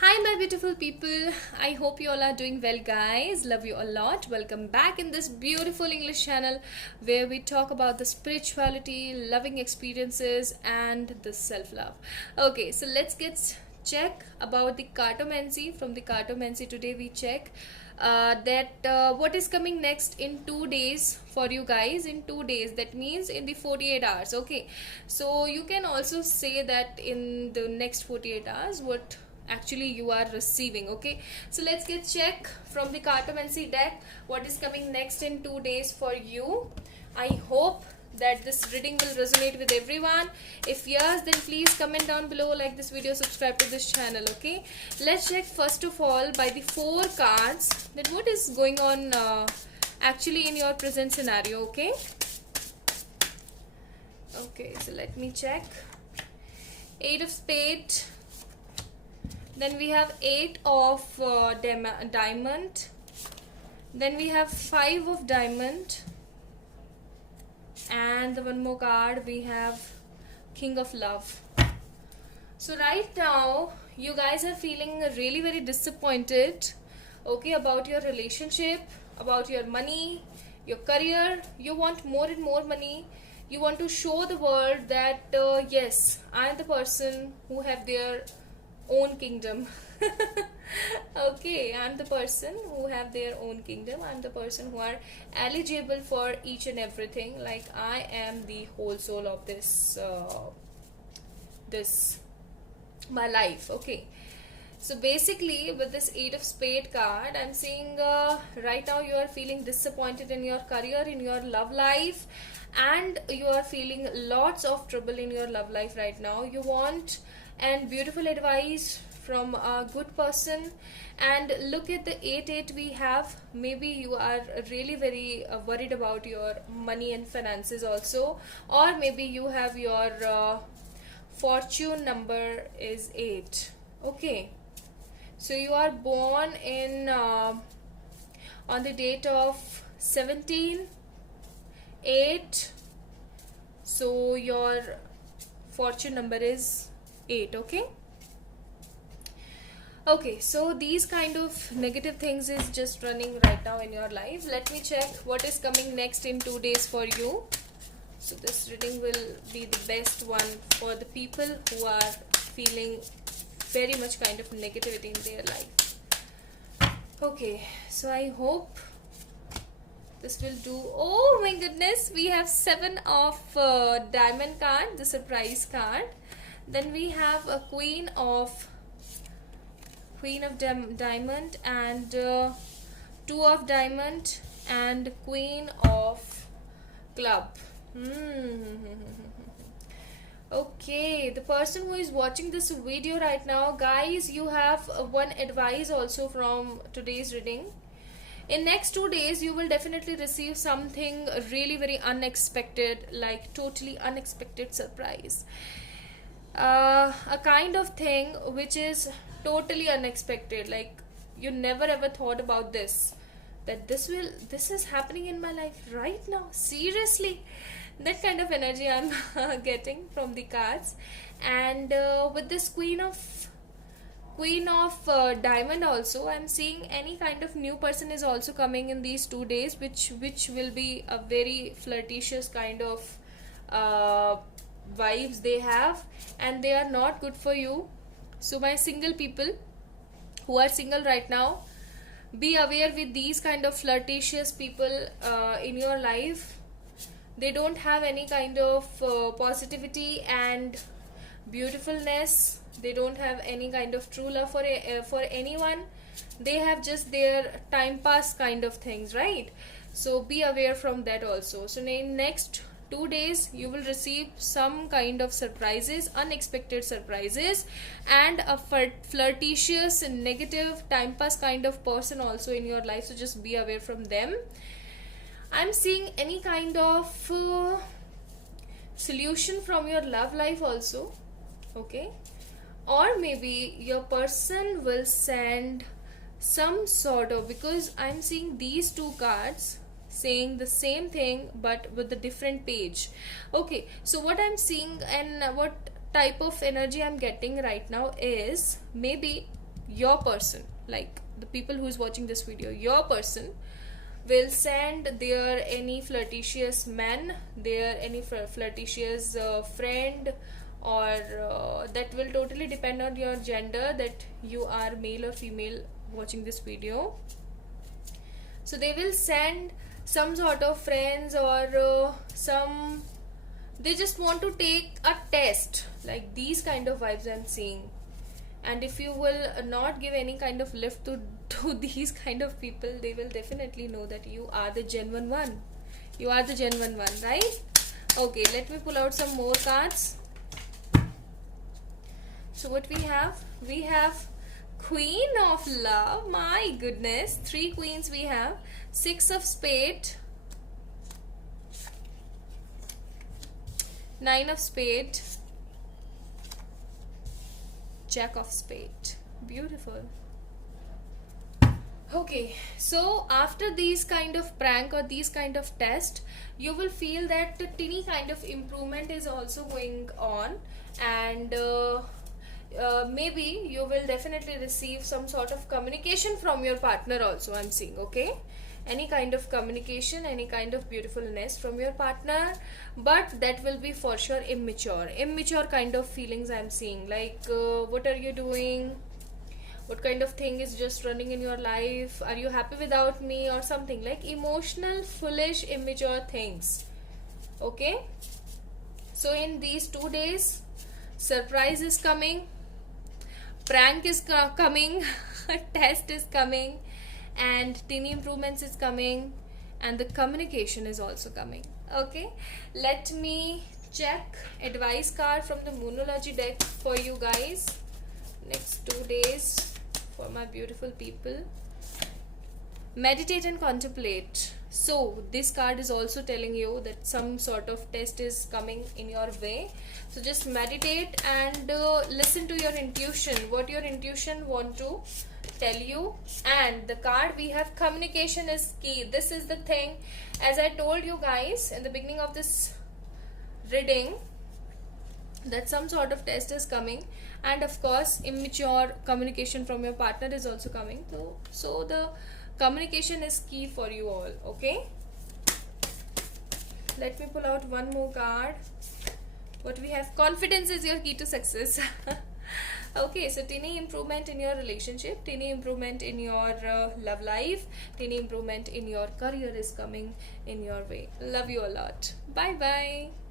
Hi, my beautiful people. I hope you all are doing well, guys. Love you a lot. Welcome back in this beautiful English channel where we talk about the spirituality, loving experiences, and the self love. Okay, so let's get check about the cartomancy. From the cartomancy today, we check that what is coming next in 2 days for you guys. In 2 days, that means in the 48 hours. Okay, so you can also say that in the next 48 hours, what actually you are receiving. Okay, so let's get check from the cartomancy deck what is coming next in 2 days for you. I hope that this reading will resonate with everyone. If yes, then please comment down below, like this video, subscribe to this channel. Okay, let's check first of all by the 4 cards that what is going on actually in your present scenario. Okay, so let me check. 8 of spade, then we have 8 of diamond, then we have 5 of diamond, and the one more card we have king of love. So right now you guys are feeling really very disappointed, okay, about your relationship, about your money, your career. You want more and more money. You want to show the world that yes, I am the person who have their own kingdom. Okay, I'm the person who have their own kingdom. I'm the person who are eligible for each and everything. Like I am the whole soul of this my life. Okay, so basically with this 8 of spade card, I'm seeing right now you are feeling disappointed in your career, in your love life, and you are feeling lots of trouble in your love life right now. You want and beautiful advice from a good person. And look at the 8 we have. Maybe you are really very worried about your money and finances also, or maybe you have your fortune number is 8. Okay, so you are born in on the date of 17/8, so your fortune number is 8. Okay, so these kind of negative things is just running right now in your life. Let me check what is coming next in 2 days for you. So this reading will be the best one for the people who are feeling very much kind of negativity in their life. Okay, so I hope this will do. Oh my goodness, we have 7 of diamond card, the surprise card. Then we have a queen of diamond, and 2 of diamond, and queen of club. Okay, the person who is watching this video right now, guys, you have one advice also from today's reading. In next 2 days you will definitely receive something really very unexpected, like totally unexpected surprise, a kind of thing which is totally unexpected. Like you never ever thought about this, that this is happening in my life right now. Seriously, that kind of energy I'm getting from the cards. And with this queen of diamond also, I'm seeing any kind of new person is also coming in these 2 days, which will be a very flirtatious kind of vibes they have, and they are not good for you. So my single people who are single right now, be aware with these kind of flirtatious people in your life. They don't have any kind of positivity and beautifulness. They don't have any kind of true love for anyone. They have just their time pass kind of things, right? So be aware from that also. So in next 2 days you will receive some kind of surprises, unexpected surprises, and a flirtatious negative time pass kind of person also in your life. So just be aware from them. I'm seeing any kind of solution from your love life also. Okay, or maybe your person will send some sort of, because I'm seeing these 2 cards saying the same thing but with a different page. Okay, so what I'm seeing and what type of energy I'm getting right now is, maybe your person, like the people who is watching this video, your person will send their any flirtatious man, their any flirtatious friend, or that will totally depend on your gender, that you are male or female watching this video. So they will send some sort of friends, or some, they just want to take a test, like these kind of vibes I'm seeing. And if you will not give any kind of lift to these kind of people, they will definitely know that you are the genuine one. You are the genuine one, right? Okay, let me pull out some more cards. So what we have? We have Queen of Love. My goodness, 3 queens we have. 6 of Spade, 9 of Spade, Jack of Spade. Beautiful. Okay, so after these kind of prank or these kind of test, you will feel that the teeny kind of improvement is also going on, and maybe you will definitely receive some sort of communication from your partner also, I'm seeing. Okay, any kind of communication, any kind of beautifulness from your partner, but that will be for sure immature kind of feelings I'm seeing, like what are you doing, what kind of thing is just running in your life, are you happy without me, or something like emotional, foolish, immature things. Okay, so in these 2 days, surprise is coming, prank is coming, test is coming, and teeny improvements is coming, and the communication is also coming. Okay, let me check advice card from the Moonology deck for you guys next 2 days for my beautiful people. Meditate and contemplate. So this card is also telling you that some sort of test is coming in your way, so just meditate and listen to your intuition, what your intuition want to tell you. And the card we have, communication is key. This is the thing, as I told you guys in the beginning of this reading, that some sort of test is coming, and of course immature communication from your partner is also coming. So the communication is key for you all. Okay, let me pull out one more card. What we have, confidence is your key to success. Okay, so teeny improvement in your relationship, teeny improvement in your love life, teeny improvement in your career is coming in your way. Love you a lot. Bye bye.